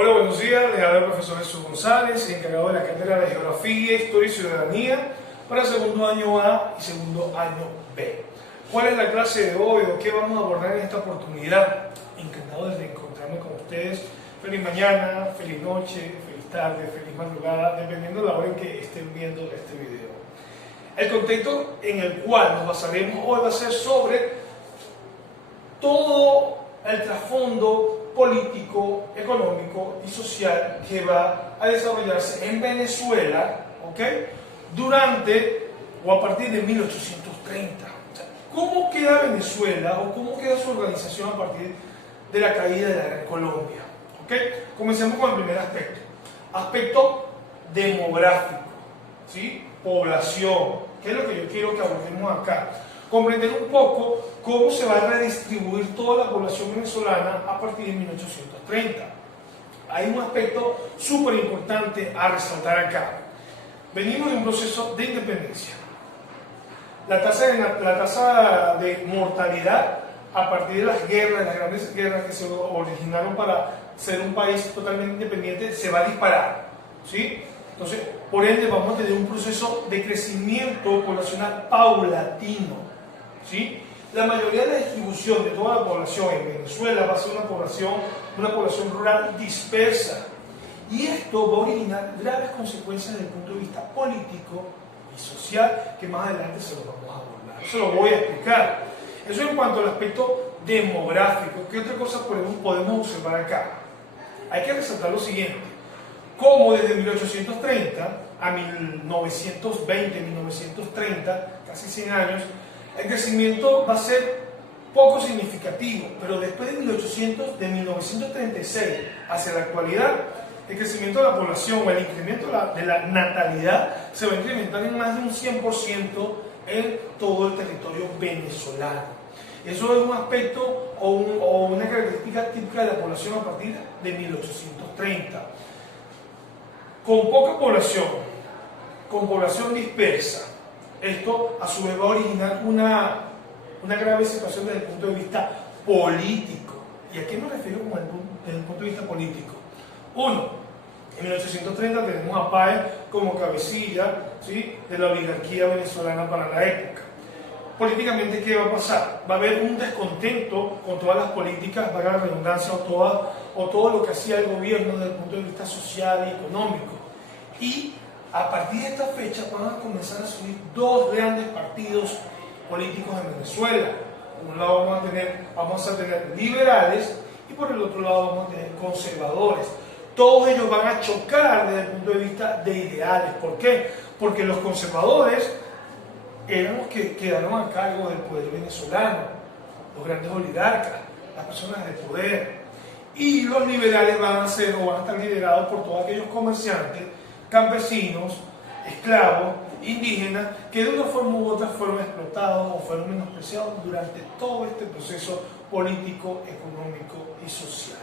Hola, buenos días. Les habla el profesor Jesús González, encargado de la cátedra de Geografía, Historia y Ciudadanía para segundo año A y segundo año B. ¿Cuál es la clase de hoy o qué vamos a abordar en esta oportunidad? Encantado de reencontrarme con ustedes. Feliz mañana, feliz noche, feliz tarde, feliz madrugada, dependiendo de la hora en que estén viendo este video. El contexto en el cual nos basaremos hoy va a ser sobre todo el trasfondo político, económico y social que va a desarrollarse en Venezuela, ¿ok? Durante o a partir de 1830. O sea, ¿cómo queda Venezuela o cómo queda su organización a partir de la caída de la Gran Colombia? ¿Ok? Comencemos con el primer aspecto. Aspecto demográfico, ¿sí? Población. ¿Qué es lo que yo quiero que abordemos acá? Comprender un poco cómo se va a redistribuir toda la población venezolana a partir de 1830. Hay un aspecto súper importante a resaltar acá. Venimos de un proceso de independencia. La tasa de mortalidad a partir de las guerras, las grandes guerras que se originaron para ser un país totalmente independiente, se va a disparar, ¿sí? Entonces, por ende, vamos a tener un proceso de crecimiento poblacional paulatino, ¿sí? La mayoría de la distribución de toda la población en Venezuela va a ser una población rural dispersa. Y esto va a originar graves consecuencias desde el punto de vista político y social, que más adelante se lo vamos a abordar. Eso lo voy a explicar. Eso en cuanto al aspecto demográfico. ¿Qué otra cosa podemos observar acá? Hay que resaltar lo siguiente. Como desde 1830 a 1920, 1930, casi 100 años, el crecimiento va a ser poco significativo, pero después de 1936 hacia la actualidad, el crecimiento de la población o el incremento de la natalidad se va a incrementar en más de un 100% en todo el territorio venezolano. Eso es un aspecto o una característica típica de la población a partir de 1830. Con poca población, con población dispersa, esto a su vez va a originar una grave situación desde el punto de vista político. ¿Y a qué me refiero desde el punto de vista político? Uno, en 1830 tenemos a Páez como cabecilla, ¿sí?, de la oligarquía venezolana para la época. Políticamente, ¿qué va a pasar? Va a haber un descontento con todas las políticas, valga la redundancia, o todo lo que hacía el gobierno desde el punto de vista social y económico. Y a partir de esta fecha van a comenzar a surgir dos grandes partidos políticos en Venezuela. Por un lado vamos a tener liberales y por el otro lado vamos a tener conservadores. Todos ellos van a chocar desde el punto de vista de ideales. ¿Por qué? Porque los conservadores eran los que quedaron a cargo del poder venezolano, los grandes oligarcas, las personas de poder. Y los liberales van a estar liderados por todos aquellos comerciantes, campesinos, esclavos, indígenas, que de una forma u otra fueron explotados o fueron menospreciados durante todo este proceso político, económico y social.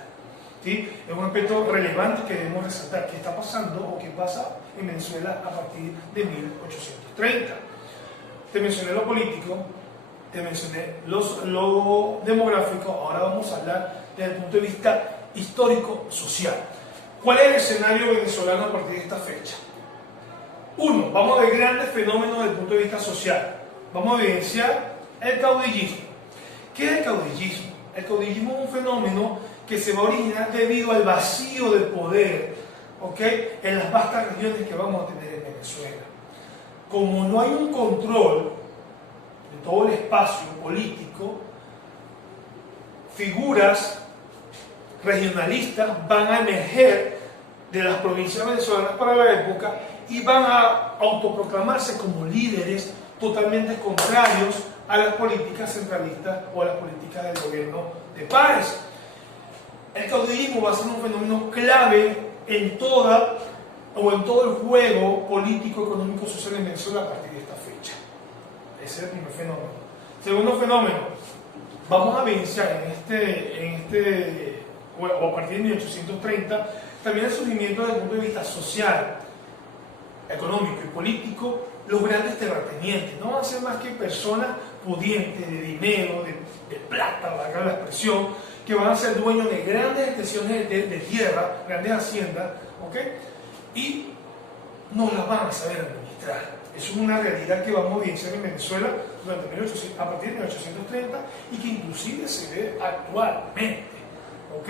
¿Sí? Es un aspecto relevante que debemos resaltar. ¿Qué está pasando o qué pasa en Venezuela a partir de 1830? Te mencioné lo político, te mencioné lo demográfico, ahora vamos a hablar desde el punto de vista histórico-social. ¿Cuál es el escenario venezolano a partir de esta fecha? Uno, vamos a ver grandes fenómenos desde el punto de vista social. Vamos a evidenciar el caudillismo. ¿Qué es el caudillismo? El caudillismo es un fenómeno que se va a originar debido al vacío de poder, ¿ok?, en las vastas regiones que vamos a tener en Venezuela. Como no hay un control de todo el espacio político, figuras regionalistas van a emerger de las provincias venezolanas para la época y van a autoproclamarse como líderes totalmente contrarios a las políticas centralistas o a las políticas del gobierno de Páez. El caudillismo va a ser un fenómeno clave en todo el juego político, económico, social en Venezuela a partir de esta fecha. Ese es el primer fenómeno. Segundo fenómeno, vamos a evidenciar o a partir de 1830, también el surgimiento desde el punto de vista social, económico y político, los grandes terratenientes. No van a ser más que personas pudientes, de dinero, de plata, valga la expresión, que van a ser dueños de grandes extensiones de tierra, grandes haciendas, ¿ok? Y no las van a saber administrar. Eso es una realidad que vamos a evidenciar en Venezuela a partir de 1830 y que inclusive se ve actualmente, ¿ok?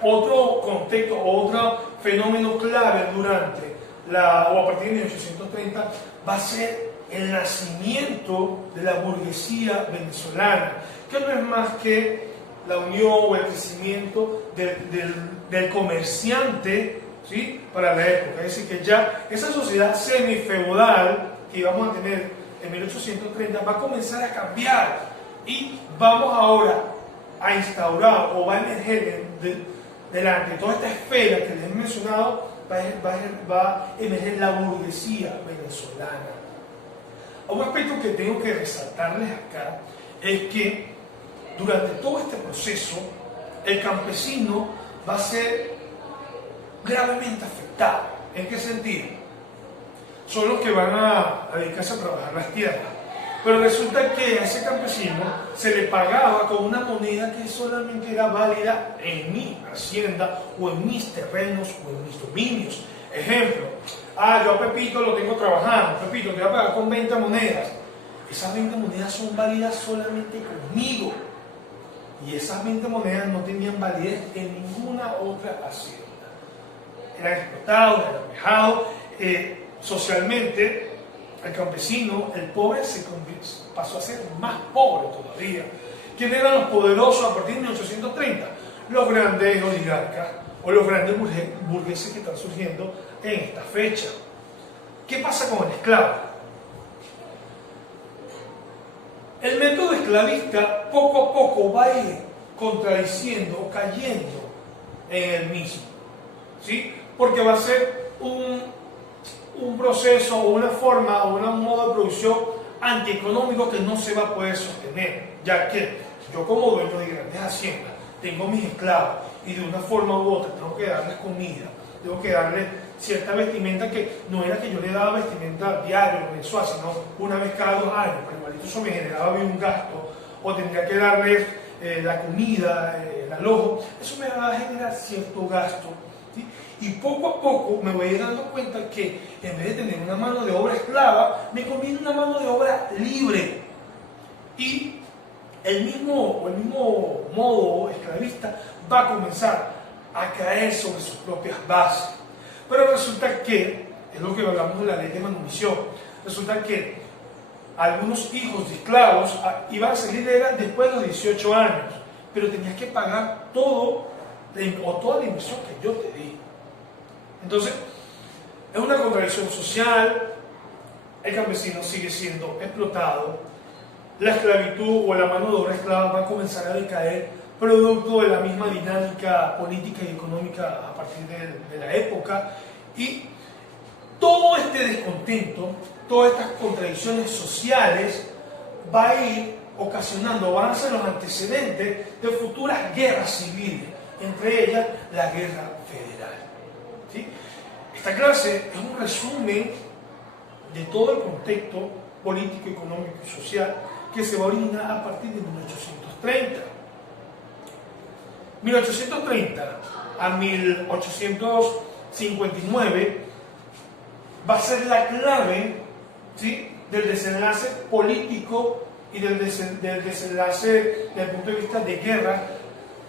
Otro contexto, otro fenómeno clave durante o a partir de 1830 va a ser el nacimiento de la burguesía venezolana, que no es más que la unión o el crecimiento del comerciante, ¿sí?, para la época. Es decir, que ya esa sociedad semifeudal que íbamos a tener en 1830 va a comenzar a cambiar y vamos ahora a instaurar o va a emerger delante de toda esta esfera que les he mencionado, va a emerger la burguesía venezolana. Un aspecto que tengo que resaltarles acá es que durante todo este proceso el campesino va a ser gravemente afectado. ¿En qué sentido? Son los que van a dedicarse a trabajar las tierras. Pero resulta que a ese campesino se le pagaba con una moneda que solamente era válida en mi hacienda o en mis terrenos o en mis dominios. Ejemplo, yo a Pepito lo tengo trabajando, Pepito te voy a pagar con 20 monedas. Esas 20 monedas son válidas solamente conmigo. Y esas 20 monedas no tenían validez en ninguna otra hacienda. Eran explotados, eran vejados. Socialmente, el campesino, el pobre, pasó a ser más pobre todavía. ¿Quiénes eran los poderosos a partir de 1830? Los grandes oligarcas o los grandes burgueses que están surgiendo en esta fecha. ¿Qué pasa con el esclavo? El método esclavista poco a poco va a ir contradiciendo o cayendo en el mismo, ¿sí? Porque va a ser un proceso o una forma o un modo de producción antieconómico que no se va a poder sostener, ya que yo como dueño de grandes haciendas tengo mis esclavos y de una forma u otra tengo que darles comida, tengo que darles cierta vestimenta, que no era que yo le daba vestimenta diario o mensual, sino una vez cada 2 años, pero igualito eso me generaba bien un gasto, o tendría que darles la comida, el alojo, eso me va a generar cierto gasto, ¿sí? Y poco a poco me voy dando cuenta que en vez de tener una mano de obra esclava, me conviene una mano de obra libre. Y el mismo modo esclavista va a comenzar a caer sobre sus propias bases. Pero resulta que, es lo que hablamos de la ley de manumisión, resulta que algunos hijos de esclavos iban a salir de él después de los 18 años, pero tenías que pagar toda la inversión que yo te di. Entonces, es una contradicción social, el campesino sigue siendo explotado, la esclavitud o la mano de obra esclava va a comenzar a decaer, producto de la misma dinámica política y económica a partir de la época, y todo este descontento, todas estas contradicciones sociales va a ir ocasionando, van a ser los antecedentes de futuras guerras civiles, entre ellas la guerra federal. ¿Sí? Esta clase es un resumen de todo el contexto político, económico y social que se va a originar a partir de 1830. 1830 a 1859 va a ser la clave, ¿sí?, del desenlace político y del desenlace desde el punto de vista de guerra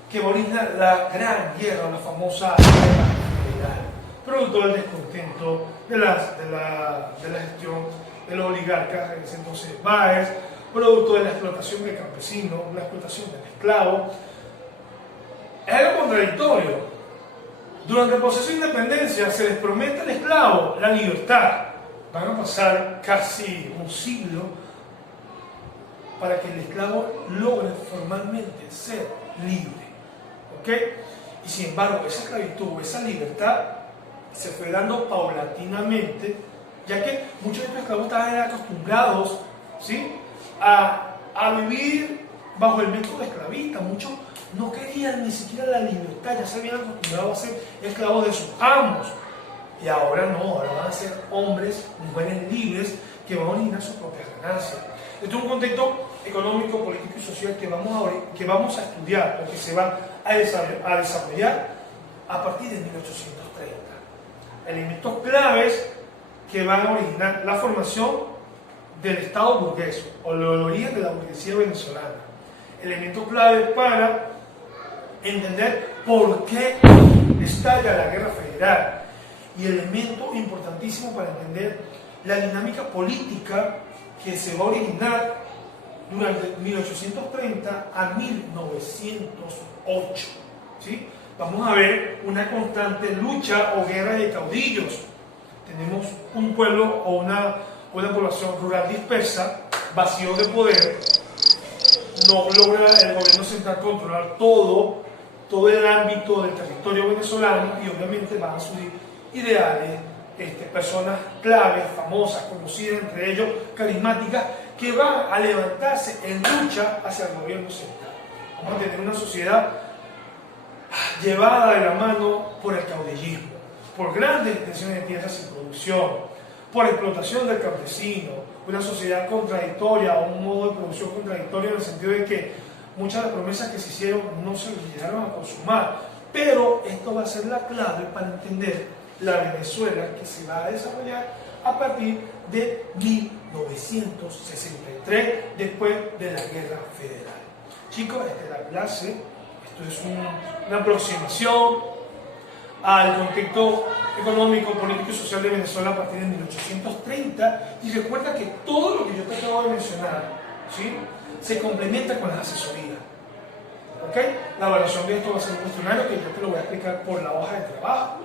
que va a originar la gran guerra, la famosa guerra federal, producto del descontento de la gestión de los oligarcas, en ese entonces Báez, producto de la explotación del campesino, la explotación del esclavo. Es algo contradictorio. Durante el proceso de independencia se les promete al esclavo la libertad. Van a pasar casi un siglo para que el esclavo logre formalmente ser libre. ¿Ok? Y sin embargo, esa esclavitud, esa libertad, se fue dando paulatinamente, ya que muchos de estos esclavos estaban acostumbrados, ¿sí?, a vivir bajo el método esclavista. Muchos no querían ni siquiera la libertad, ya se habían acostumbrado a ser esclavos de sus amos. Y ahora no, ahora van a ser hombres, mujeres libres que van a originar sus propias ganancias. Esto es un contexto económico, político y social que vamos a estudiar o que se va a desarrollar a partir de 1830. Elementos claves que van a originar la formación del Estado burgués o el origen de la burguesía venezolana. Elementos claves para entender por qué estalla la guerra federal y elemento importantísimo para entender la dinámica política que se va a originar durante 1830 a 1908. ¿Sí? Vamos a ver una constante lucha o guerra de caudillos. Tenemos un pueblo o una población rural dispersa, vacío de poder, no logra el gobierno central controlar todo el ámbito del territorio venezolano y obviamente van a surgir ideales, personas claves, famosas, conocidas, entre ellos carismáticas, que van a levantarse en lucha hacia el gobierno central. Vamos a tener una sociedad llevada de la mano por el caudillismo, por grandes extensiones de tierras sin producción, por explotación del campesino, una sociedad contradictoria o un modo de producción contradictorio en el sentido de que muchas de las promesas que se hicieron no se llegaron a consumar. Pero esto va a ser la clave para entender la Venezuela que se va a desarrollar a partir de 1963, después de la Guerra Federal. Chicos, esta es la clase, esto es una aproximación al contexto económico, político y social de Venezuela a partir de 1830, y recuerda que todo lo que yo te acabo de mencionar, ¿sí?, se complementa con las asesorías. ¿Okay? La evaluación de esto va a ser un cuestionario que yo te lo voy a explicar por la hoja de trabajo.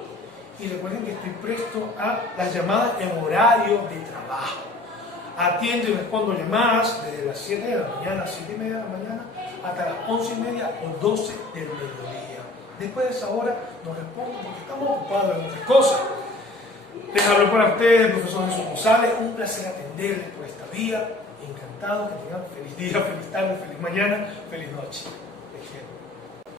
Y recuerden que estoy presto a las llamadas en horario de trabajo. Atiendo y respondo llamadas desde las 7 de la mañana, 7:30 de la mañana, hasta las 11:30 o 12 del mediodía. Después de esa hora no respondo porque estamos ocupados en otras cosas. Les hablo para ustedes el profesor Jesús González. Un placer atenderles por esta vía. Encantado, que tengan feliz día, feliz tarde, feliz mañana, feliz noche. Les quiero.